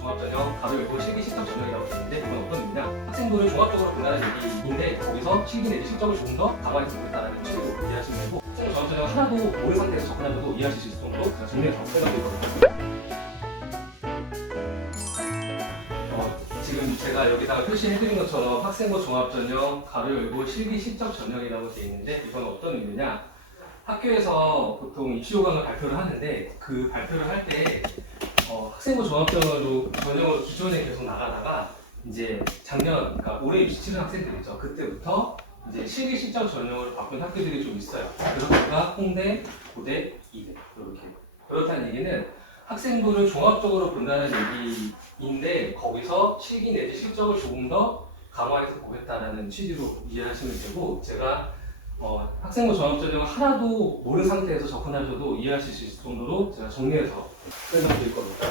종합전형 가로열고 실기 실적 전형이라고 되어 있는데 이건 어떤 의미냐? 학생부를 종합적으로 본다는 얘기인데 거기서 실기 내지 실적을 조금 더 강화해서 보겠다는 취지로 이해하시면 되고 학생부 종합전형 하나도 모르는 상태에서 접근하셔도 이해하실 수 있을 정도로 제가 정리해서 설명드릴 거거든요. 지금 제가 여기다가 표시해드린 것처럼 학생부 종합전형 가로열고 실기 실적 전형이라고 되어 있는데 이건 어떤 의미냐? 학교에서 보통 입시호강을 발표를 하는데 그 발표를 할 때 학생부 전형으로 기존에 계속 나가다가 이제 작년, 그러니까 올해 입시 치른 학생들이죠. 그때부터 이제 실기 실적 전형으로 바꾼 학교들이 좀 있어요. 그러니까 홍대, 고대, 이대 이렇게. 그렇다는 얘기는 학생부를 종합적으로 본다는 얘기인데 거기서 실기 내지 실적을 조금 더 강화해서 보겠다라는 취지로 이해하시면 되고 제가 학생부 종합전형을 하나도 모르는 상태에서 접근하셔도 이해하실 수 있을 정도로 제가 정리해서 설명드릴 겁니다.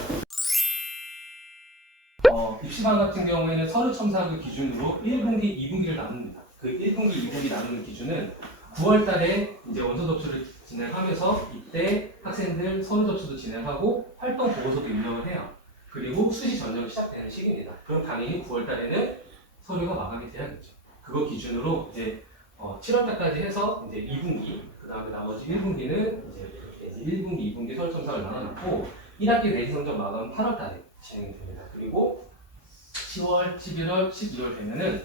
입시반 같은 경우에는 서류 첨삭을 기준으로 1분기, 2분기를 나눕니다. 그 1분기, 2분기 나누는 기준은 9월 달에 이제 원서 접수를 진행하면서 이때 학생들 서류 접수도 진행하고 활동 보고서도 입력을 해요. 그리고 수시 전형이 시작되는 시기입니다. 그럼 당연히 9월 달에는 서류가 마감이 돼야겠죠. 그거 기준으로 이제 7월 달까지 해서 이제 2분기, 그 다음에 나머지 1분기는 이제 1분기, 2분기 서류 첨삭을 나눠놓고 1학기 내신 성적 마감은 8월 달에 진행이 됩니다. 그리고 10월, 11월, 12월 되면은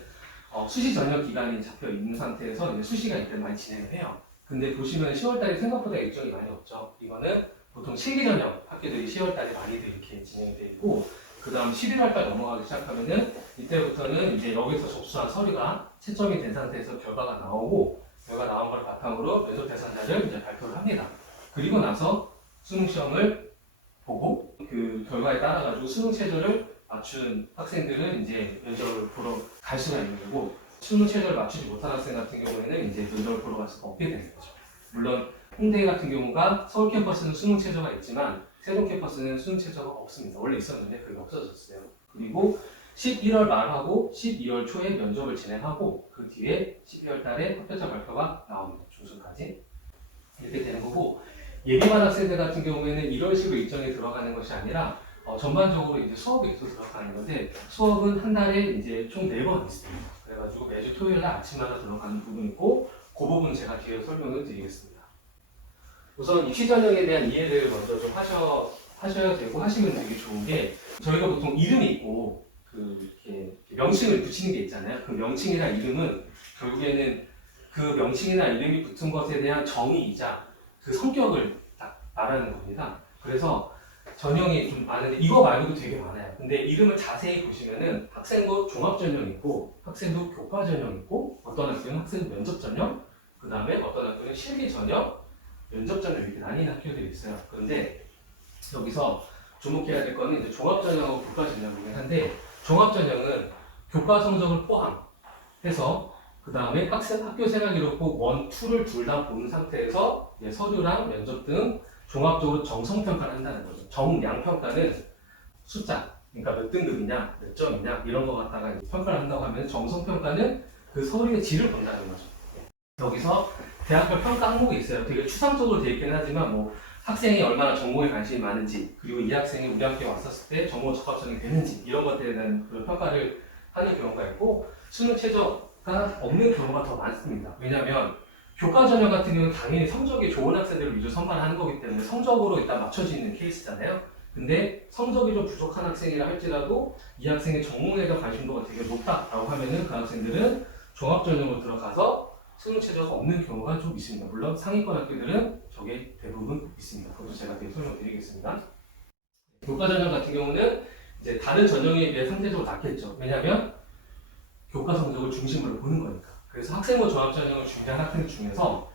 수시 전형 기간이 잡혀 있는 상태에서 이제 수시가 이때 많이 진행을 해요. 근데 보시면 10월 달에 생각보다 일정이 많이 없죠. 이거는 보통 실기 전형 학교들이 10월 달에 많이들 이렇게 진행이 돼 있고, 그 다음 11월달 넘어가기 시작하면은 이때부터는 이제 여기서 접수한 서류가 채점이 된 상태에서 결과가 나오고, 결과 나온 걸 바탕으로 면접 대상자를 이제 발표를 합니다. 그리고 나서 수능 시험을 보고 그 결과에 따라 가지고 수능 최저를 맞춘 학생들은 이제 면접을 보러 갈 수가 있는 거고, 수능 최저를 맞추지 못한 학생 같은 경우에는 이제 면접을 보러 갈 수가 없게 되는 거죠. 물론 홍대 같은 경우가 서울 캠퍼스는 수능 최저가 있지만 세종 캠퍼스는 수능 최저가 없습니다. 원래 있었는데 그게 없어졌어요. 그리고 11월 말하고 12월 초에 면접을 진행하고 그 뒤에 12월 달에 합격자 발표가 나옵니다. 중순까지 이렇게 되는 거고, 예비반 학생들 같은 경우에는 이런 식으로 일정이 들어가는 것이 아니라 전반적으로 이제 수업이 계속 들어가는 건데, 수업은 한 달에 이제 총 4번 있습니다. 그래가지고 매주 토요일 날 아침마다 들어가는 부분이 있고, 그 부분 제가 뒤에 설명을 드리겠습니다. 우선 입시 전형에 대한 이해를 먼저 좀 하셔야 되고, 하시면 되게 좋은 게, 저희가 보통 이름이 있고 이렇게 명칭을 붙이는 게 있잖아요. 그 명칭이나 이름은 결국에는 그 명칭이나 이름이 붙은 것에 대한 정의이자 그 성격을 딱 말하는 겁니다. 그래서 전형이 좀 많은데 이거 말고도 되게 많아요. 근데 이름을 자세히 보시면은 학생부 종합전형 있고, 학생부 교과전형 있고, 어떤 학교는 학생부 면접전형, 그 다음에 어떤 학교는 실기전형, 면접전형 이렇게 나뉘는 학교들이 있어요. 그런데 여기서 주목해야 될 거는 이제 종합전형하고 교과전형이긴 한데, 종합전형은 교과 성적을 포함해서 그 다음에 학교 생활기록부 1, 2를 둘 다 보는 상태에서 서류랑 면접 등 종합적으로 정성평가를 한다는 거죠. 정량평가는 숫자, 그러니까 몇 등급이냐, 몇 점이냐 이런 거 갖다가 평가를 한다고 하면, 정성평가는 그 서류의 질을 본다는 거죠. 여기서 대학별 평가 항목이 있어요. 되게 추상적으로 되어 있긴 하지만 뭐 학생이 얼마나 전공에 관심이 많은지, 그리고 이 학생이 우리 학교에 왔었을 때 전공 적합성이 되는지 이런 것들에 대한 그런 평가를 하는 경우가 있고, 수능 최저가 없는 경우가 더 많습니다. 왜냐하면 교과 전형 같은 경우는 당연히 성적이 좋은 학생들을 위주로 선발하는 거기 때문에 성적으로 일단 맞춰지는 케이스잖아요. 근데 성적이 좀 부족한 학생이라 할지라도 이 학생의 전공에 대한 관심도가 되게 높다라고 하면은 그 학생들은 종합전형으로 들어가서 수능 최저가 없는 경우가 좀 있습니다. 물론 상위권 학교들은 저게 대부분 있습니다. 그것도 제가 뒤에 설명드리겠습니다. 교과 전형 같은 경우는 이제 다른 전형에 비해 상대적으로 낫겠죠. 왜냐하면 교과 성적을 중심으로 보는 거니까. 그래서 학생부 종합전형을 준비한 학생 중에서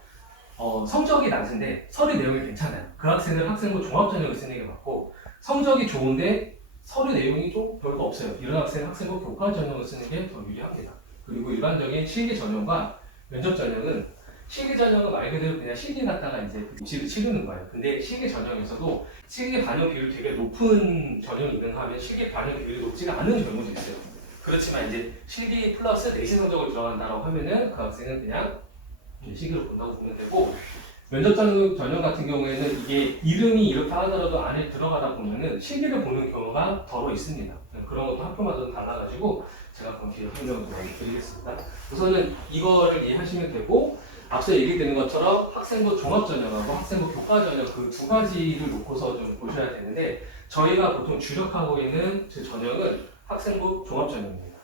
성적이 낮은데 서류 내용이 괜찮아요. 그 학생은 학생부 종합전형을 쓰는 게 맞고, 성적이 좋은데 서류 내용이 좀 별거 없어요. 이런 학생은 학생부 교과전형을 쓰는 게 더 유리합니다. 그리고 일반적인 실기 전형과 면접 전형은, 실기 전형은 말 그대로 그냥 실기 갖다가 이제 입시를 치르는 거예요. 근데 실기 전형에서도 실기 반영 비율이 되게 높은 전형이 있는가 하면 실기 반영 비율이 높지가 않은 경우도 있어요. 그렇지만 이제 실기 플러스 내신 성적을 들어간다라고 하면은 그 학생은 그냥 실기로 본다고 보면 되고, 면접 전형 같은 경우에는 이게 이름이 이렇게 하더라도 안에 들어가다 보면은 실기를 보는 경우가 더러 있습니다. 그런 것도 학교마다 달라가지고 제가 그럼 뒤에 설명을 좀 드리겠습니다. 우선은 이거를 이해하시면 되고, 앞서 얘기드린 것처럼 학생부 종합전형하고 학생부 교과전형 그 두 가지를 놓고서 좀 보셔야 되는데, 저희가 보통 주력하고 있는 제 전형은 학생부 종합전형입니다.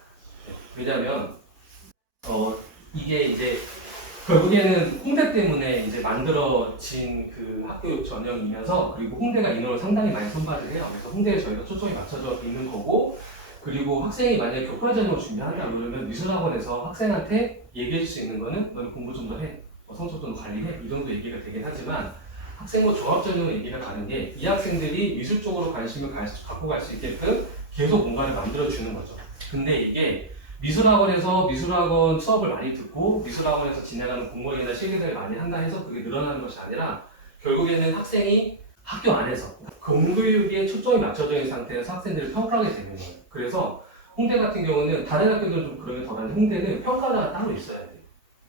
왜냐하면 이게 이제 결국에는 홍대 때문에 이제 만들어진 그 학교 전형이면서, 그리고 홍대가 인원을 상당히 많이 선발을 해요. 그래서 홍대에 저희가 초점이 맞춰져 있는 거고, 그리고 학생이 만약에 교과 전형을 준비한다 그러면 미술학원에서 학생한테 얘기해 줄 수 있는 거는 너는 공부 좀 더 해, 성적도 관리해, 이 정도 얘기가 되긴 하지만, 학생부 종합전형은 얘기가 다른 게 이 학생들이 미술 쪽으로 관심을 갖고 갈 수 있게끔 계속 뭔가를 만들어 주는 거죠. 근데 이게 미술학원에서 미술학원 수업을 많이 듣고 미술학원에서 진행하는 공모전이나 실기를 많이 한다 해서 그게 늘어나는 것이 아니라, 결국에는 학생이 학교 안에서 공교육에 초점이 맞춰져 있는 상태에서 학생들을 평가하게 되는 거예요. 그래서 홍대 같은 경우는 다른 학교들은 좀 그런 게 덜한데, 홍대는 평가자가 따로 있어야 돼요.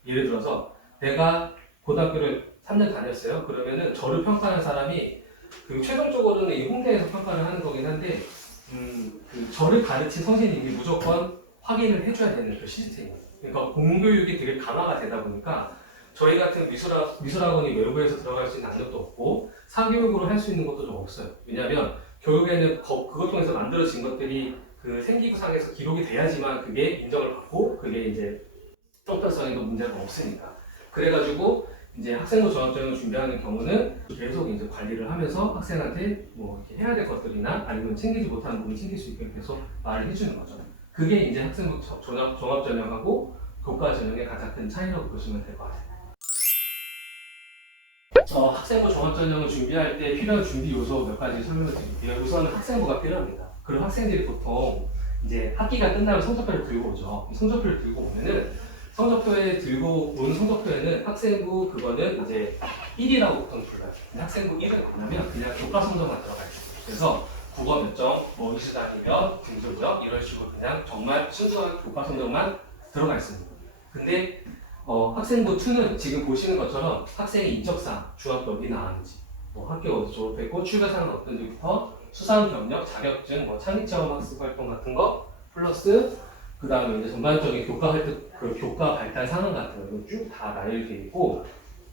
예를 들어서 내가 고등학교를 3년 다녔어요. 그러면은 저를 평가하는 사람이 그 최종적으로는 이 홍대에서 평가를 하는 거긴 한데, 그 저를 가르친 선생님이 무조건 확인을 해줘야 되는 그 시스템이에요. 그러니까 공교육이 되게 강화가 되다 보니까 저희 같은 미술학원이 외부에서 들어갈 수 있는 능력도 없고 사교육으로 할 수 있는 것도 좀 없어요. 왜냐하면 결국에는 그것 통해서 만들어진 것들이 그 생기부상에서 기록이 돼야지만 그게 인정을 받고 그게 이제 형평성에도 문제가 없으니까. 그래가지고 이제 학생부 종합전형을 준비하는 경우는 계속 이제 관리를 하면서 학생한테 뭐 이렇게 해야 될 것들이나 아니면 챙기지 못하는 부분을 챙길 수 있게 계속 말을 해주는 거죠. 그게 이제 학생부 종합전형하고 교과전형의 가장 큰 차이라고 보시면 될 것 같아요. 학생부 종합전형을 준비할 때 필요한 준비 요소 몇 가지 설명을 드릴게요. 우선 학생부가 필요합니다. 그리고 학생들이 보통 이제 학기가 끝나면 성적표를 들고 오죠. 성적표를 들고 오면은 성적표에 들고 오는 성적표에는 학생부 그거는 이제 1이라고 보통 불러요. 근데 학생부 1은 뭐냐면 그냥 교과 성적만 들어가 있어요. 그래서 국어 몇 점, 뭐 이수단위 몇, 등소적 이런 식으로 그냥 정말 순수한 교과 성적만 들어가 있습니다. 근데 학생부 2는 지금 보시는 것처럼 학생의 인적사항, 중학교 어디 나왔는지, 뭐 학교 어디 졸업했고 출가사는 어떤지부터 수상 경력, 자격증, 뭐 창의체험 학습 활동 같은 거 플러스 그 다음에 이제 전반적인 교과 활동, 그 교과 발달 상황 같은 거 쭉 다 나열되어 있고,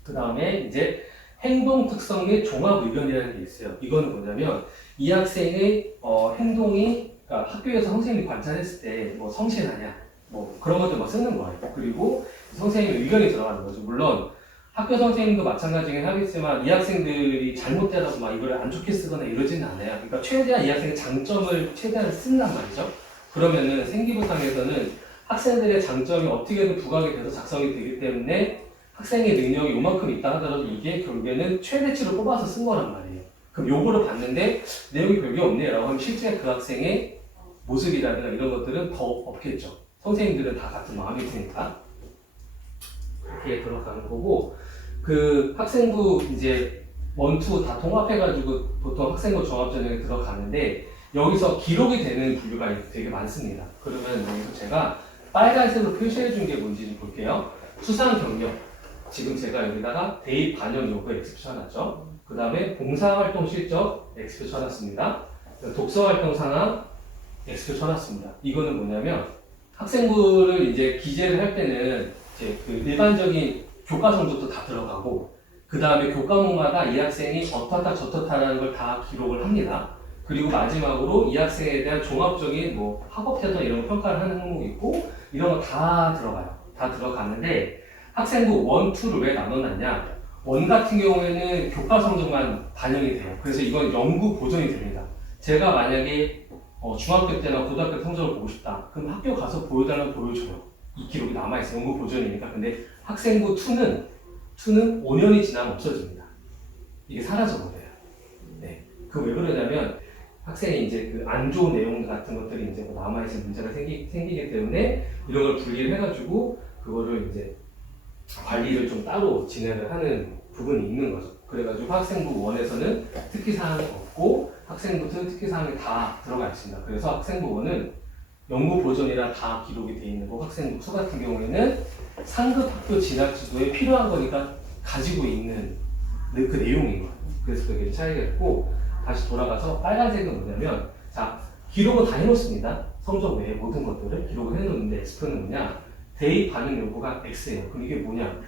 그 다음에 이제 행동 특성 및 종합 의견이라는 게 있어요. 이거는 뭐냐면 이 학생의 행동이, 그러니까 학교에서 선생님이 관찰했을 때 뭐 성실하냐, 뭐 그런 것들 막 쓰는 거예요. 그리고 선생님의 의견이 들어가는 거죠. 물론 학교 선생님도 마찬가지긴 하겠지만 이 학생들이 잘못되라고 막 이걸 안 좋게 쓰거나 이러지는 않아요. 그러니까 최대한 이 학생의 장점을 최대한 쓴단 말이죠. 그러면은 생기부상에서는 학생들의 장점이 어떻게든 부각이 돼서 작성이 되기 때문에 학생의 능력이 요만큼 있다 하더라도 이게 결국에는 최대치로 뽑아서 쓴 거란 말이에요. 그럼 요거를 봤는데 내용이 별게 없네 라고 하면 실제 그 학생의 모습이라든가 이런 것들은 더 없겠죠. 선생님들은 다 같은 마음일 테니까. 그렇게 들어가는 거고, 그 학생부 이제 1, 2 다 통합해가지고 보통 학생부 종합전형에 들어가는데 여기서 기록이 되는 분류가 되게 많습니다. 그러면 여기서 제가 빨간색으로 표시해 준 게 뭔지 볼게요. 수상 경력. 지금 제가 여기다가 대입 반영 요구 X표 쳐놨죠. 그 다음에 봉사활동 실적 X표 쳐놨습니다. 독서활동 상황 X표 쳐놨습니다. 이거는 뭐냐면 학생부를 이제 기재를 할 때는 이제 그 일반적인 교과 성적도 다 들어가고, 그 다음에 교과목마다 이 학생이 어떻다 저떻다라는 걸 다 기록을 합니다. 그리고 마지막으로 이 학생에 대한 종합적인 뭐 학업 태도 이런 거 평가를 하는 항목이 있고, 이런 거 다 들어가요. 다 들어가는데 학생부 1, 2를 왜 나눠놨냐? 1 같은 경우에는 교과 성적만 반영이 돼요. 그래서 이건 연구 보존이 됩니다. 제가 만약에 중학교 때나 고등학교 때 성적을 보고 싶다. 그럼 학교 가서 보여달라면 보여줘요. 이 기록이 남아있어요. 연구 보존이니까. 근데 학생부 2는 5년이 지나면 없어집니다. 이게 사라져버려요. 네. 그 왜 그러냐면 학생이 이제 그 안 좋은 내용 같은 것들이 이제 뭐 남아있는 문제가 생기기 때문에 이런 걸 분리를 해가지고 그거를 이제 관리를 좀 따로 진행을 하는 부분이 있는 거죠. 그래가지고 학생부 1에서는 특기사항이 없고 학생부 2는 특기사항이 다 들어가 있습니다. 그래서 학생부 1은 연구 보존이라 다 기록이 돼 있는 거고, 학생부 2 같은 경우에는 상급 학교 진학 지도에 필요한 거니까 가지고 있는 그 내용인 거예요. 그래서 그게 차이가 있고, 다시 돌아가서 빨간색은 뭐냐면, 자, 기록은 다 해놓습니다. 성적 외에 모든 것들을 기록을 해놓는데 X표는 뭐냐? 대입 반응 여부가 X예요. 그럼 이게 뭐냐?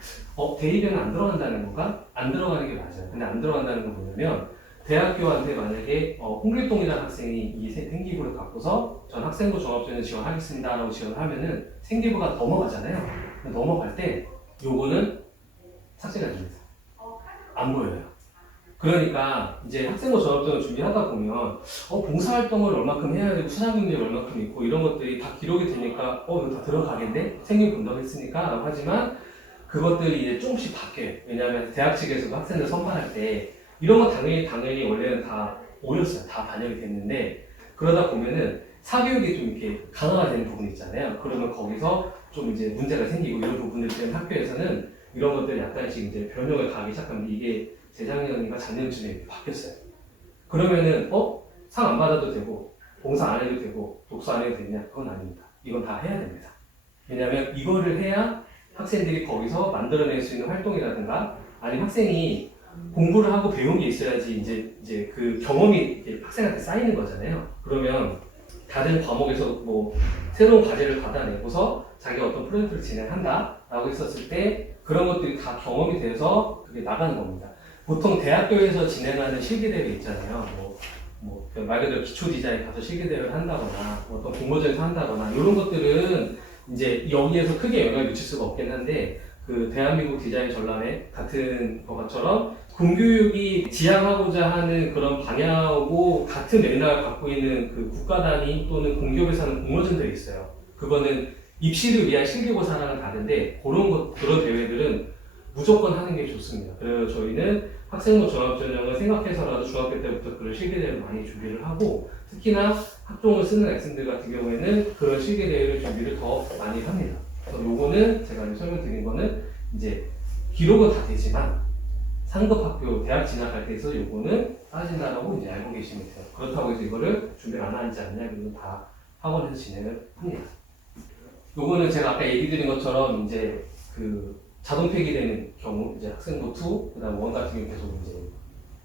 대입에는 안 들어간다는 건가? 안 들어가는 게 맞아요. 근데 안 들어간다는 건 뭐냐면, 대학교한테 만약에 홍길동이라는 학생이 이 생기부를 갖고서 전 학생부 종합전에 지원하겠습니다 라고 지원을 하면은 생기부가 넘어가잖아요. 넘어갈 때 요거는 삭제가 됩니다. 안 보여요. 그러니까 이제 학생부 전업전을 준비하다 보면 봉사활동을 얼마큼 해야 되고 수상경력이 얼마큼 있고 이런 것들이 다 기록이 되니까 이거 다 들어가겠네? 생긴 분담 했으니까 라고 하지만 그것들이 이제 조금씩 바뀌어요. 왜냐하면 대학 측에서도 학생들 선발할 때 이런 거 당연히 원래는 다 오렸어요. 다 반영이 됐는데 그러다 보면은 사교육이 좀 이렇게 강화가 되는 부분이 있잖아요. 그러면 거기서 좀 이제 문제가 생기고 이런 부분들 때문에 학교에서는 이런 것들 약간씩 이제 변형을 가하기 시작하는데 이게 재작년인가 작년쯤에 바뀌었어요. 그러면은 상 안 받아도 되고 봉사 안 해도 되고 독서 안 해도 되냐? 그건 아닙니다. 이건 다 해야 됩니다. 왜냐하면 이거를 해야 학생들이 거기서 만들어낼 수 있는 활동이라든가 아니면 학생이 공부를 하고 배운 게 있어야지 이제 그 경험이 학생한테 쌓이는 거잖아요. 그러면 다른 과목에서 뭐 새로운 과제를 받아내고서 자기가 어떤 프로젝트를 진행한다라고 했었을 때 그런 것들이 다 경험이 돼서 그게 나가는 겁니다. 보통 대학교에서 진행하는 실기대회 있잖아요. 말 그대로 기초 디자인 가서 실기대회를 한다거나 어떤 공모전에서 한다거나 이런 것들은 이제 여기에서 크게 영향을 미칠 수가 없긴 한데 그 대한민국 디자인 전람회 같은 것처럼 공교육이 지향하고자 하는 그런 방향하고 같은 맥락을 갖고 있는 그 국가 단위 또는 공기업에서 하는 공모전들이 있어요. 그거는 입시를 위한 실기고사랑은 다른데 그런 대회들은 무조건 하는 게 좋습니다. 그래서 저희는 학생부 종합전형을 생각해서라도 중학교 때부터 그런 실기대회를 많이 준비를 하고 특히나 학종을 쓰는 학생들 같은 경우에는 그런 실기대회를 준비를 더 많이 합니다. 그래서 요거는 제가 설명드린 거는 이제 기록은 다 되지만 상급학교 대학 진학할 때 있어서 요거는 빠진다라고 이제 알고 계시면 돼요. 그렇다고 해서 이거를 준비를 안 하지 않냐 이건 다 학원에서 진행을 합니다. 요거는 제가 아까 얘기 드린 것처럼 이제 그 자동 폐기되는 경우 이제 학생부 2 그다음 1 같은 경우 계속 이제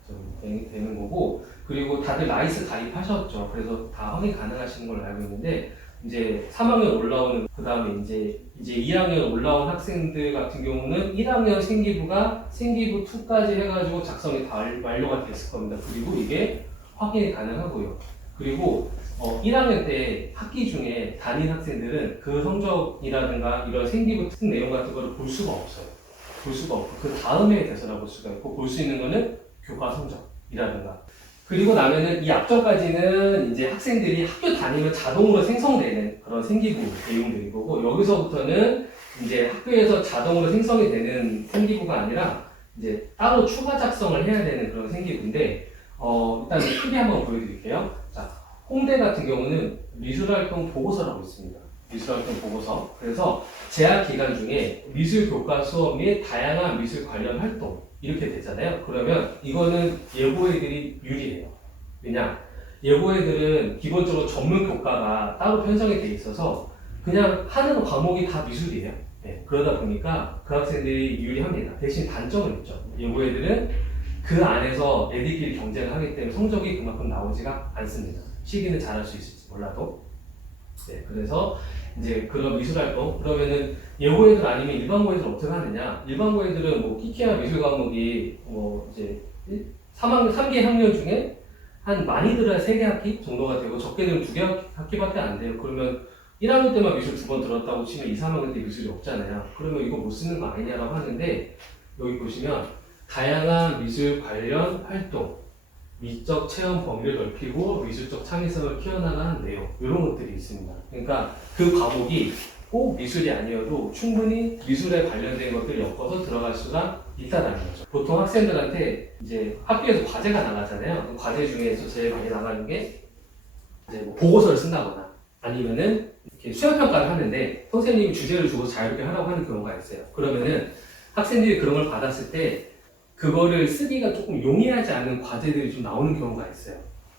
좀 되는 거고 그리고 다들 라이스 가입하셨죠. 그래서 다 확인 가능하신 걸로 알고 있는데 이제 3학년 올라오는 그 다음에 이제 2학년 올라온 학생들 같은 경우는 1학년 생기부가 생기부 2까지 해가지고 작성이 다 완료가 됐을 겁니다. 그리고 이게 확인이 가능하고요. 그리고 1학년 때 학기 중에 담임 학생들은 그 성적이라든가 이런 생기부 특 내용 같은 거를 볼 수가 없어요. 볼 수가 없고 그 다음에 돼서나 볼 수가 있고 볼 수 있는 거는 교과 성적이라든가 그리고 나면은 이 앞전까지는 이제 학생들이 학교 다니면 자동으로 생성되는 그런 생기부 내용들이 거고 여기서부터는 이제 학교에서 자동으로 생성이 되는 생기부가 아니라 이제 따로 추가 작성을 해야 되는 그런 생기부인데 일단 크게 한번 보여드릴게요. 자, 홍대 같은 경우는 미술활동 보고서라고 있습니다. 미술활동 보고서. 그래서 재학 기간 중에 미술 교과 수업 및 다양한 미술 관련 활동 이렇게 되잖아요. 그러면 이거는 예고애들이 유리해요. 왜냐? 예고애들은 기본적으로 전문 교과가 따로 편성이 돼 있어서 그냥 하는 과목이 다 미술이에요. 네, 그러다 보니까 그 학생들이 유리합니다. 대신 단점은 있죠. 예고애들은 그 안에서 애들끼리 경쟁을 하기 때문에 성적이 그만큼 나오지가 않습니다. 시기는 잘할 수 있을지 몰라도. 네, 그래서 이제 그런 미술활동 그러면은 예고애들 아니면 일반고애들 어떻게 하느냐? 일반고애들은 뭐 키키야 미술 과목이 이제 3개 학년 중에 한 많이 들어야 3개 학기 정도가 되고 적게 되면 2개 학기밖에 안 돼요. 그러면 1학년 때만 미술 2번 들었다고 치면 2, 3학년 때 미술이 없잖아요. 그러면 이거 못 쓰는 거 아니냐라고 하는데 여기 보시면 다양한 미술 관련 활동 미적 체험 범위를 넓히고 미술적 창의성을 키워나가는 내용 이런 것들이 있습니다. 그러니까 그 과목이 꼭 미술이 아니어도 충분히 미술에 관련된 것들을 엮어서 들어갈 수가 있다는 거죠. 보통 학생들한테 이제 학교에서 과제가 나가잖아요. 그 과제 중에서 제일 많이 나가는 게 이제 뭐 보고서를 쓴다거나 아니면은 이렇게 수행평가를 하는데 선생님이 주제를 주고 자유롭게 하라고 하는 경우가 있어요. 그러면은 학생들이 그런 걸 받았을 때 그거를 쓰기가 조금 용이하지 않은 과제들이 좀 나오는 경우가 있어요.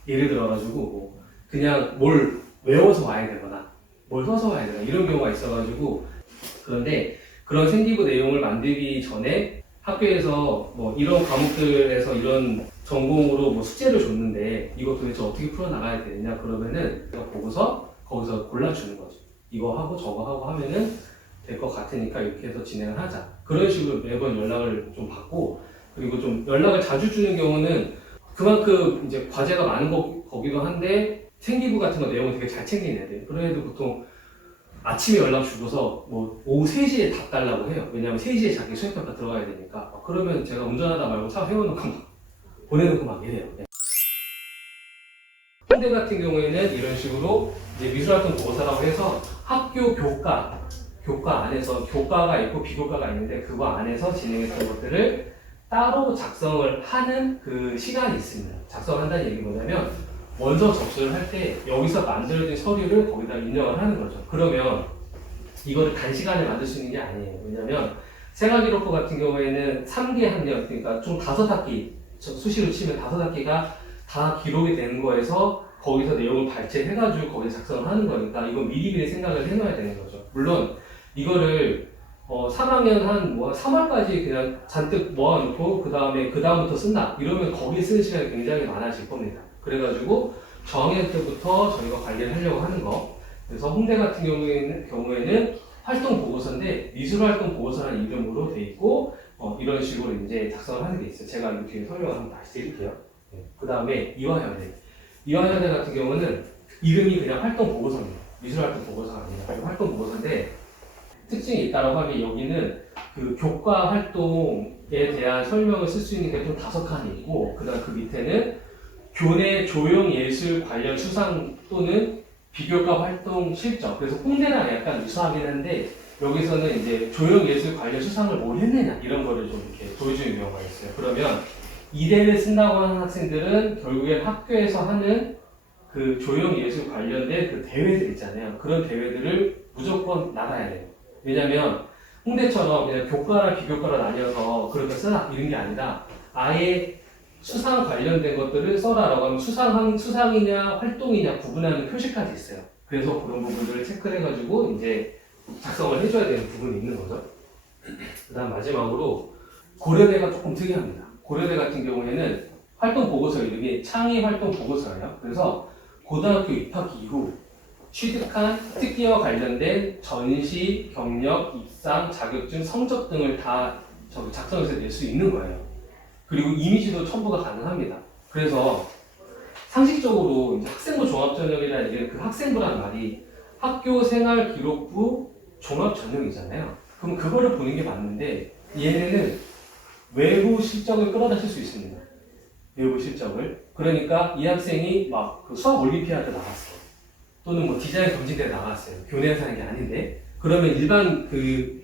예를 들어가지고 뭐 그냥 뭘 외워서 와야 되거나 뭘 써서 와야 되나 이런 경우가 있어가지고 그런데 그런 생기부 내용을 만들기 전에 학교에서 뭐 이런 과목들에서 이런 전공으로 뭐 숙제를 줬는데 이거 도대체 어떻게 풀어나가야 되느냐 그러면은 내가 보고서 거기서 골라주는 거죠. 이거 하고 저거 하고 하면은 될 것 같으니까 이렇게 해서 진행을 하자. 그런 식으로 매번 연락을 좀 받고, 그리고 좀 연락을 자주 주는 경우는 그만큼 이제 과제가 많은 거기도 한데 생기부 같은 거 내용을 되게 잘 챙기는 애들. 그런 애들 보통 아침에 연락 주고서 뭐 오후 3시에 답 달라고 해요. 왜냐면 3시에 자기 수행평가 들어가야 되니까. 그러면 제가 운전하다 말고 차 세워놓고 막 보내놓고 막 이래요. 홍대 같은 경우에는 이런 식으로 이제 미술활동 보고서라고 해서 학교 교과 안에서 교과가 있고 비교과가 있는데 그거 안에서 진행했던 것들을 따로 작성을 하는 그 시간이 있습니다. 작성한다는 얘기 뭐냐면 원서 접수를 할 때 여기서 만들어진 서류를 거기다 입력을 하는 거죠. 그러면 이거를 단시간에 만들 수 있는 게 아니에요. 왜냐면 생활기록부 같은 경우에는 3개 학년, 그러니까 총 5학기, 수시로 치면 5학기가 다 기록이 되는 거에서 거기서 내용을 발췌해가지고 거기서 작성을 하는 거니까 이건 미리미리 생각을 해놔야 되는 거죠. 물론 이거를 3학년 한 3월까지 그냥 잔뜩 모아놓고 그 다음부터 쓴다 이러면 거기에 쓰는 시간이 굉장히 많아질 겁니다. 그래가지고 정해 때부터 저희가 관리를 하려고 하는 거. 그래서 홍대 같은 경우에는 활동 보고서인데 미술활동 보고서라는 이름으로 돼 있고 이런 식으로 이제 작성을 하는 게 있어요. 제가 이렇게 설명을 한번 다시 드릴게요. 그 다음에 이화여대 같은 경우는 이름이 그냥 활동 보고서입니다. 미술활동 보고서가 아니라 활동 보고서인데 특징이 있다고 하면 여기는 그 교과 활동에 대한 설명을 쓸 수 있는 게 좀 5칸이 있고 그다음 그 밑에는 교내 조형 예술 관련 수상 또는 비교과 활동 실적. 그래서 홍대랑 약간 유사하긴 한데 여기서는 이제 조형 예술 관련 수상을 뭘 했느냐 이런 거를 좀 이렇게 보여주는 경우가 있어요. 그러면 이대를 쓴다고 하는 학생들은 결국엔 학교에서 하는 그 조형 예술 관련된 그 대회들 있잖아요. 그런 대회들을 무조건 나가야 돼요. 왜냐면 홍대처럼 그냥 교과랑 비교과를 나뉘어서 그렇게 써라 이런 게 아니라 아예 수상 관련된 것들을 써라라고 하면 수상이냐 활동이냐 구분하는 표시까지 있어요. 그래서 그런 부분들을 체크를 해가지고 이제 작성을 해줘야 되는 부분이 있는 거죠. 그 다음 마지막으로 고려대가 조금 특이합니다. 고려대 같은 경우에는 활동 보고서 이름이 창의 활동 보고서예요. 그래서 고등학교 입학 이후 취득한 특기와 관련된 전시, 경력, 입상, 자격증, 성적 등을 다 작성해서 낼 수 있는 거예요. 그리고 이미지도 첨부가 가능합니다. 그래서 상식적으로 이제 학생부 종합전형이라는 얘기는 그 학생부라는 말이 학교생활기록부 종합전형이잖아요. 그럼 그거를 보는 게 맞는데 얘네는 외부 실적을 끌어다실 수 있습니다. 외부 실적을. 그러니까 이 학생이 막 그 수학 올림피아드 나갔어. 또는 뭐 디자인 검진대에 나갔어요. 교내에서 하는 게 아닌데. 그러면 일반 그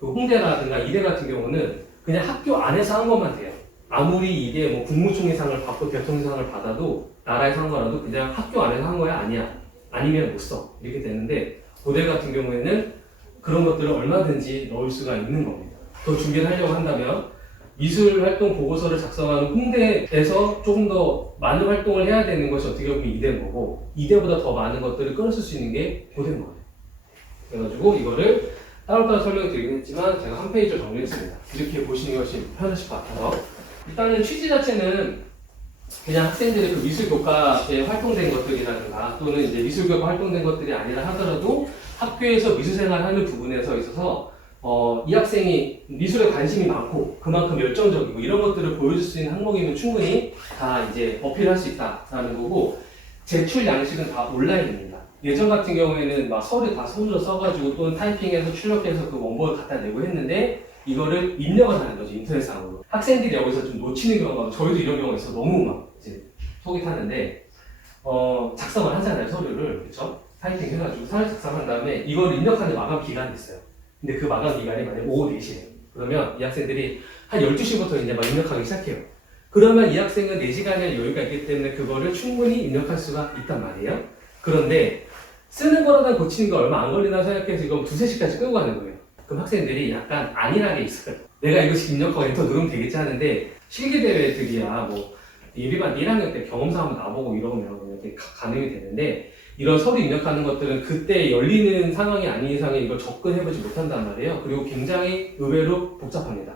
홍대라든가 이대 같은 경우는 그냥 학교 안에서 한 것만 돼요. 아무리 이게 뭐 국무총리상을 받고 대통령상을 받아도 나라에서 한 거라도 그냥 학교 안에서 한 거야 아니야. 아니면 못 써. 이렇게 되는데 고대 같은 경우에는 그런 것들을 얼마든지 넣을 수가 있는 겁니다. 더 준비를 하려고 한다면 미술활동 보고서를 작성하는 홍대에서 조금 더 많은 활동을 해야 되는 것이 어떻게 보면 이대인 거고 이대보다 더 많은 것들을 끌어쓸 수 있는 게 고대인 거예요. 그래가지고 이거를 따로따로 설명드리긴 했지만 제가 한 페이지를 정리했습니다. 이렇게 보시는 것이 편하실 것 같아서 일단은 취지 자체는 그냥 학생들이 그 미술교과에 활동된 것들이라든가 또는 이제 미술교과 활동된 것들이 아니라 하더라도 학교에서 미술생활하는 부분에서 있어서 이 학생이 미술에 관심이 많고 그만큼 열정적이고 이런 것들을 보여줄 수 있는 항목이면 충분히 다 이제 어필할 수 있다라는 거고 제출 양식은 다 온라인입니다. 예전 같은 경우에는 막 서류 다 손으로 써가지고 또는 타이핑해서 출력해서 그 원본을 갖다 내고 했는데 이거를 입력을 하는 거죠. 인터넷상으로. 학생들이 여기서 좀 놓치는 경우가 저희도 이런 경우가 있어 너무 막 이제 속이 타는데 작성을 하잖아요. 서류를. 그렇죠? 타이핑 해가지고 서류 작성한 다음에 이걸 입력하는 마감 기간이 있어요. 근데 그 마감 기간이 만약에 오후 4시예요. 그러면 이 학생들이 한 12시부터 이제 막 입력하기 시작해요. 그러면 이 학생은 4시간의 여유가 있기 때문에 그거를 충분히 입력할 수가 있단 말이에요. 그런데 쓰는 거로다 고치는 거 얼마 안 걸리나 생각해서 이거 2-3시까지 끌고 가는 거예요. 그럼 학생들이 약간 안일하게 있어요. 내가 이것이 입력하고 엔터 누르면 되겠지 하는데 실기대회들이야 뭐 예비반 1학년 때 경험사 한번 나보고 이러면 이렇게 가능이 되는데 이런 서류 입력하는 것들은 그때 열리는 상황이 아닌 이상에 이걸 접근해보지 못한단 말이에요. 그리고 굉장히 의외로 복잡합니다.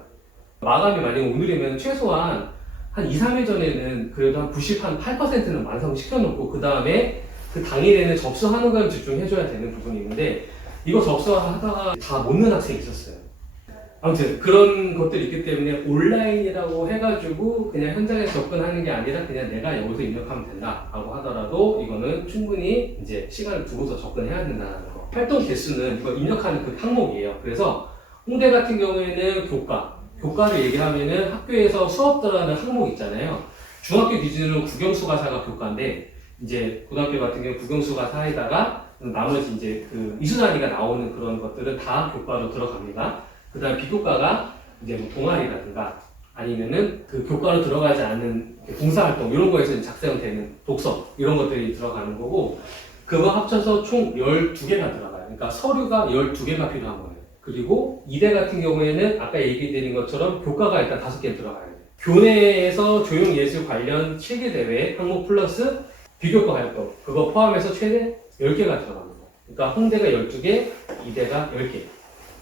마감이 만약에 오늘이면 최소한 한 2, 3일 전에는 그래도 한 98%는 완성을 시켜놓고 그 다음에 그 당일에는 접수하는 걸 집중해줘야 되는 부분이 있는데 이거 접수하다가 다 못 넣는 학생이 있었어요. 아무튼 그런 것들이 있기 때문에 온라인이라고 해가지고 그냥 현장에서 접근하는 게 아니라 그냥 내가 여기서 입력하면 된다라고 하더라도 이거는 충분히 이제 시간을 두고서 접근해야 된다는 거. 활동 개수는 이거 입력하는 그 항목이에요. 그래서 홍대 같은 경우에는 교과를 얘기하면은 학교에서 수업 들어가는 항목 있잖아요. 중학교 기준으로 국영수가사가 교과인데 이제 고등학교 같은 경우 국영수가사에다가 나머지 이제 그 이수단위가 나오는 그런 것들은 다 교과로 들어갑니다. 그 다음 비교과가 이제 뭐 동아리라든가 아니면은 그 교과로 들어가지 않는 봉사활동 이런 거에서 작성되는 독서 이런 것들이 들어가는 거고 그거 합쳐서 총 12개가 들어가요. 그러니까 서류가 12개가 필요한 거예요. 그리고 이대 같은 경우에는 아까 얘기 드린 것처럼 교과가 일단 5개 들어가야 돼요. 교내에서 조형예술 관련 실기대회 항목 플러스 비교과 활동 그거 포함해서 최대 10개가 들어갑니다. 그러니까 홍대가 12개, 이대가 10개.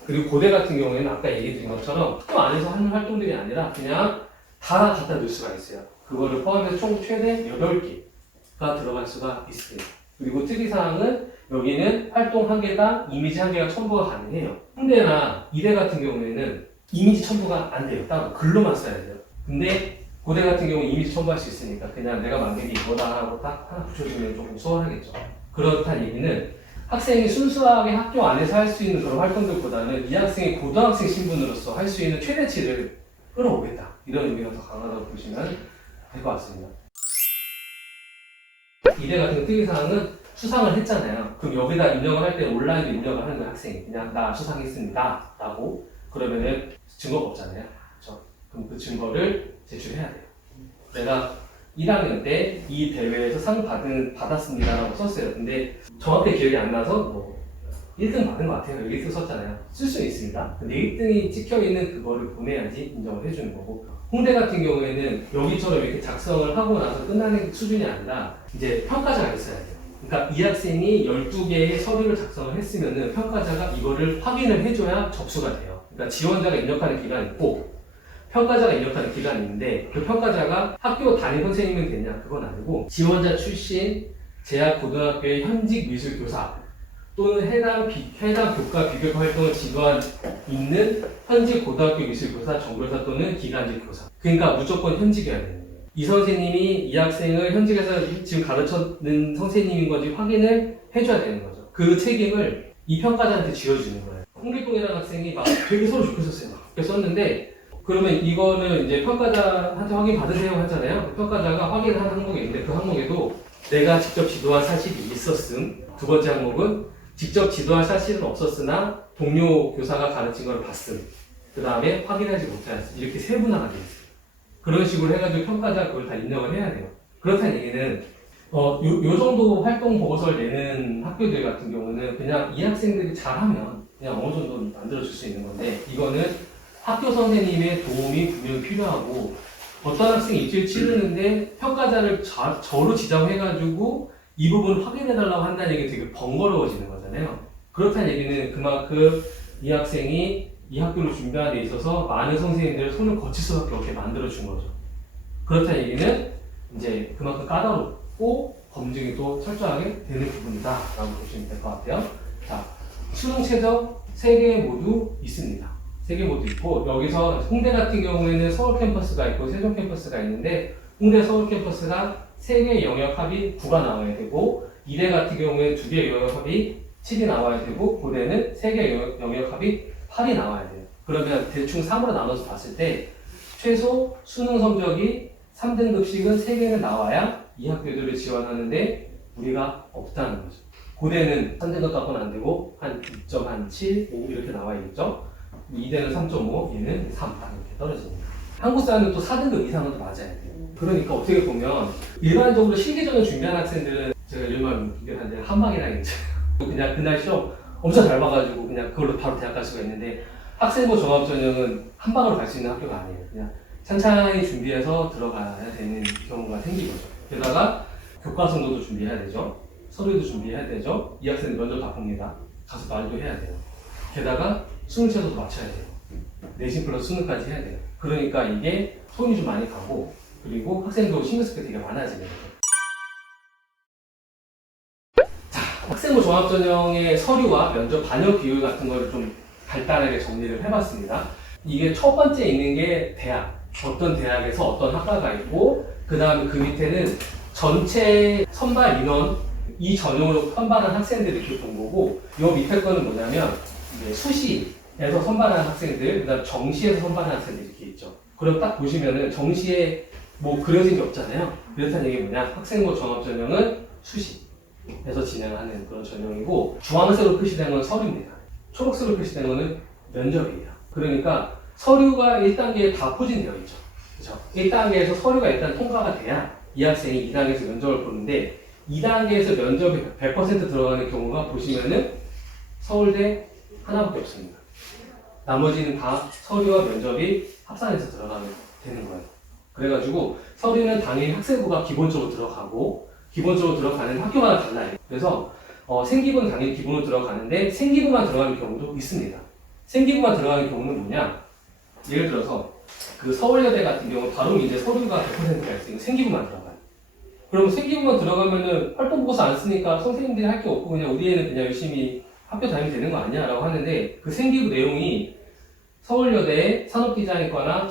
그리고 고대 같은 경우에는 아까 얘기 드린 것처럼 학교 안에서 하는 활동들이 아니라 그냥 다 갖다 놓을 수가 있어요. 그거를 포함해서 총 최대 8개가 들어갈 수가 있습니다. 그리고 특이사항은 여기는 활동 1개당 이미지 1개가 첨부가 가능해요. 홍대나 이대 같은 경우에는 이미지 첨부가 안 돼요. 따로 글로만 써야 돼요. 근데 고대 같은 경우 이미지 첨부할 수 있으니까 그냥 내가 만든 게 이거다 하고 딱 하나 붙여주면 조금 수월하겠죠. 그렇다는 얘기는 학생이 순수하게 학교 안에서 할 수 있는 그런 활동들보다는 이 학생이 고등학생 신분으로서 할 수 있는 최대치를 끌어오겠다. 이런 의미가 더 강하다고 보시면 될 것 같습니다. 이대 같은 특이사항은 수상을 했잖아요. 그럼 여기다 입력을 할 때 온라인으로 입력을 하는 거예요, 학생이. 그냥 나 수상했습니다. 라고. 그러면은 증거가 없잖아요. 그렇죠? 그럼 그 증거를 제출해야 돼요. 내가 1학년 때 이 대회에서 상 받았습니다라고 썼어요. 근데 정확히 기억이 안 나서 뭐 1등 받은 것 같아요. 1등 썼잖아요. 쓸 수는 있습니다. 근데 1등이 찍혀있는 그거를 보내야지 인정을 해주는 거고 홍대 같은 경우에는 여기처럼 이렇게 작성을 하고 나서 끝나는 수준이 아니라 이제 평가자가 있어야 돼요. 그러니까 이 학생이 12개의 서류를 작성을 했으면은 평가자가 이거를 확인을 해줘야 접수가 돼요. 그러니까 지원자가 입력하는 기간이 있고 평가자가 입력하는 기간이 있는데 그 평가자가 학교 담임 선생님은 되냐? 그건 아니고 지원자 출신 제약고등학교의 현직 미술교사 또는 해당 교과 비교과 활동을 지도한 있는 현직 고등학교 미술교사, 정교사 또는 기간직 교사. 그러니까 무조건 현직이어야 되는 거예요. 이 선생님이 이 학생을 현직에서 지금 가르쳐는 선생님인 건지 확인을 해줘야 되는 거죠. 그 책임을 이 평가자한테 지어주는 거예요. 홍길동이라는 학생이 막 되게 서로 좋게 썼어요. 막 썼는데 그러면 이거는 이제 평가자한테 확인 받으세요 하잖아요. 평가자가 확인한 항목이 있는데 그 항목에도 내가 직접 지도한 사실이 있었음. 두 번째 항목은 직접 지도할 사실은 없었으나 동료 교사가 가르친 걸 봤음. 그 다음에 확인하지 못하였음. 이렇게 세분화가 되어 있어요. 그런 식으로 해가지고 평가자가 그걸 다 입력을 해야 돼요. 그렇다는 얘기는 요 정도 활동 보고서를 내는 학교들 같은 경우는 그냥 이 학생들이 잘하면 그냥 어느 정도 만들어줄 수 있는 건데 이거는 학교 선생님의 도움이 분명히 필요하고 어떤 학생이 입시를 치르는데 평가자를 저로 지정해가지고 이 부분을 확인해달라고 한다는 얘기 되게 번거로워지는 거잖아요. 그렇다는 얘기는 그만큼 이 학생이 이 학교를 준비하는 데 있어서 많은 선생님들의 손을 거칠 수밖에 없게 만들어준 거죠. 그렇다는 얘기는 이제 그만큼 까다롭고 검증이 또 철저하게 되는 부분이다 라고 보시면 될 것 같아요. 자, 수능 최저 3개 모두 있습니다. 3개 모두 있고 여기서 홍대 같은 경우에는 서울 캠퍼스가 있고 세종 캠퍼스가 있는데 홍대 서울 캠퍼스가 3개의 영역 합이 9가 나와야 되고 이대 같은 경우에 2개의 영역 합이 7이 나와야 되고 고대는 3개의 영역 합이 8이 나와야 돼요. 그러면 대충 3으로 나눠서 봤을 때 최소 수능 성적이 3등급씩은 3개는 나와야 이 학교들을 지원하는데 우리가 없다는 거죠. 고대는 3등급 갖고는 안 되고 한 2.7, 5 이렇게 나와야겠죠. 이대는 3.5, 얘는 3, 딱 이렇게 떨어집니다. 한국사는 또 4등급 이상은 맞아야 돼요. 그러니까 어떻게 보면 일반적으로 실기전을 준비한 학생들은 제가 일반 준비하는데 한 방이나 있죠. 그냥 그날 시험 엄청 잘 봐가지고 그냥 그걸로 바로 대학 갈 수가 있는데 학생부 종합전형은 한 방으로 갈 수 있는 학교가 아니에요. 그냥 찬찬히 준비해서 들어가야 되는 경우가 생기거죠. 게다가 교과성도도 준비해야 되죠. 서류도 준비해야 되죠. 이 학생들 면접 다 봅니다. 가서 말도 해야 돼요. 게다가 수능 최저도 맞춰야 돼요. 내신 플러스 수능까지 해야 돼요. 그러니까 이게 손이 좀 많이 가고 그리고 학생도 신경 쓸 게 되게 많아지는 거죠. 자, 학생부 종합전형의 서류와 면접 반영 비율 같은 거를 좀 간단하게 정리를 해봤습니다. 이게 첫 번째 있는 게 대학. 어떤 대학에서 어떤 학과가 있고 그 다음에 그 밑에는 전체 선발 인원 이 전형으로 선발한 학생들을 이렇게 본 거고 요 밑에 거는 뭐냐면 수시에서 선발한 학생들 그 다음 정시에서 선발한 학생들 이렇게 있죠. 그럼 딱 보시면은 정시에 뭐 그려진 게 없잖아요. 그렇다는 얘기 뭐냐, 학생부 종합전형은 수시에서 진행하는 그런 전형이고 주황색으로 표시된 건 서류입니다. 초록색으로 표시된 거는 면접이에요. 그러니까 서류가 1단계에 다 포진되어 있죠. 그렇죠? 1단계에서 서류가 일단 통과가 돼야 이 학생이 2단계에서 면접을 보는데 2단계에서 면접이 100% 들어가는 경우가 보시면은 서울대 하나밖에 없습니다. 나머지는 다 서류와 면접이 합산해서 들어가면 되는 거예요. 그래가지고 서류는 당연히 학생부가 기본적으로 들어가고 기본적으로 들어가는 학교마다 달라요. 그래서 생기부는 당연히 기본으로 들어가는데 생기부만 들어가는 경우도 있습니다. 생기부만 들어가는 경우는 뭐냐? 예를 들어서 그 서울여대 같은 경우 바로 이제 서류가 100%가 있으니까 생기부만 들어가요. 그럼 생기부만 들어가면은 활동보고서 안 쓰니까 선생님들이 할 게 없고 그냥 우리 애는 그냥 열심히 학교 다니면 되는 거 아니야? 라고 하는데 그 생기부 내용이 서울여대 산업디자인과나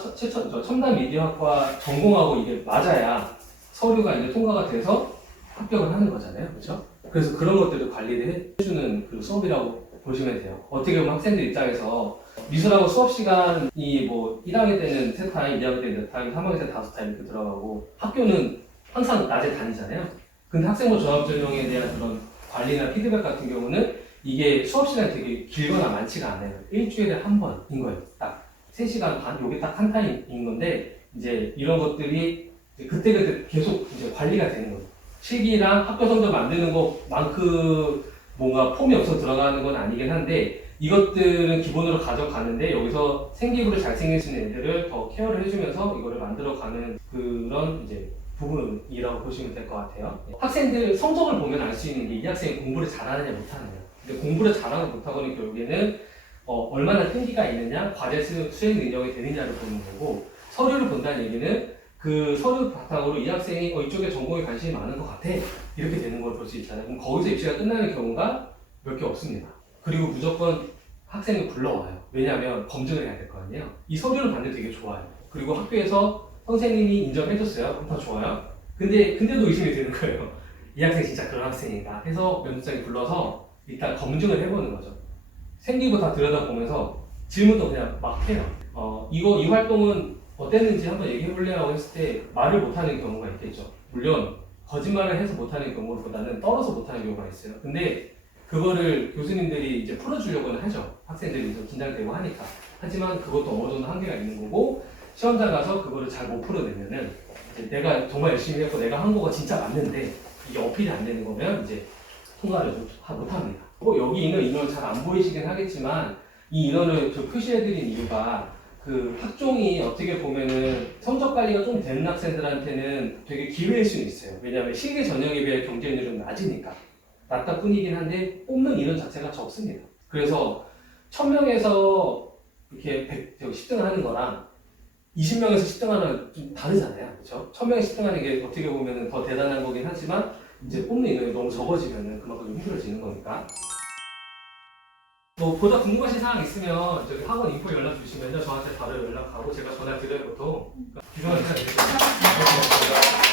첨단 미디어학과 전공하고 이게 맞아야 서류가 이제 통과가 돼서 합격을 하는 거잖아요. 그렇죠? 그래서 그런 것들을 관리를 해주는 그 수업이라고 보시면 돼요. 어떻게 보면 학생들 입장에서 미술하고 수업 시간이 뭐 1학년 때는 3타임, 2학년 때는 4타임, 3학년 때는 5타임 이렇게 들어가고 학교는 항상 낮에 다니잖아요. 근데 학생부 종합전형에 대한 그런 관리나 피드백 같은 경우는 이게 수업 시간이 되게 길거나 많지가 않아요. 일주일에 한 번인 거예요. 딱 3시간 반, 요게 딱 한 타임인 건데 이제 이런 것들이 이제 그때그때 계속 이제 관리가 되는 거예요. 실기랑 학교 성적 만드는 것만큼 뭔가 폼이 없어 들어가는 건 아니긴 한데 이것들은 기본으로 가져가는데 여기서 생기부를 잘 생길 수 있는 애들을 더 케어를 해주면서 이거를 만들어가는 그런 이제 부분이라고 보시면 될 것 같아요. 학생들 성적을 보면 알 수 있는 게 이 학생이 공부를 잘하느냐 못하느냐. 근데 공부를 잘하고 못하고는 결국에는 얼마나 끈기가 있느냐, 과제 수행 능력이 되느냐를 보는 거고 서류를 본다는 얘기는 그 서류 바탕으로 이 학생이 이쪽에 전공에 관심이 많은 것 같아 이렇게 되는 걸 볼 수 있잖아요. 그럼 거기서 입시가 끝나는 경우가 몇 개 없습니다. 그리고 무조건 학생을 불러와요. 왜냐하면 검증을 해야 될 거 아니에요. 이 서류를 봤는데 되게 좋아요. 그리고 학교에서 선생님이 인정해줬어요. 그럼 다 좋아요. 근데도 의심이 드는 거예요. 이 학생 진짜 그런 학생인가 해서 면접장에 불러서 일단 검증을 해보는 거죠. 생기부 다 들여다보면서 질문도 그냥 막 해요. 이 활동은 어땠는지 한번 얘기해볼래요? 했을 때 말을 못하는 경우가 있겠죠. 물론 거짓말을 해서 못하는 경우보다는 떨어서 못하는 경우가 있어요. 근데 그거를 교수님들이 이제 풀어주려고는 하죠. 학생들이 좀 긴장되고 하니까. 하지만 그것도 어느 정도 한계가 있는 거고 시험장 가서 그거를 잘 못 풀어내면은 이제 내가 정말 열심히 했고 내가 한 거가 진짜 맞는데 이게 어필이 안 되는 거면 이제 통과를 좀 못합니다. 여기 있는 인원 잘 안 보이시긴 하겠지만 이 인원을 저 표시해드린 이유가 그 학종이 어떻게 보면은 성적 관리가 좀 되는 학생들한테는 되게 기회일 수는 있어요. 왜냐하면 실기 전형에 비해 경쟁률이 좀 낮으니까. 낮다 뿐이긴 한데 뽑는 인원 자체가 적습니다. 그래서 1000명에서 이렇게 10등을 하는 거랑 20명에서 10등 하는 좀 다르잖아요. 그렇죠? 1000명에서 10등 하는 게 어떻게 보면은 더 대단한 거긴 하지만 이제 뽑는 인원이 너무 적어지면은 그만큼 힘들어지는 거니까. 뭐 보다 궁금하신 사항 있으면 저기 학원 인포 연락 주시면요 저한테 바로 연락하고 제가 전화 드려요 보통. 기존에 잘 됐어요.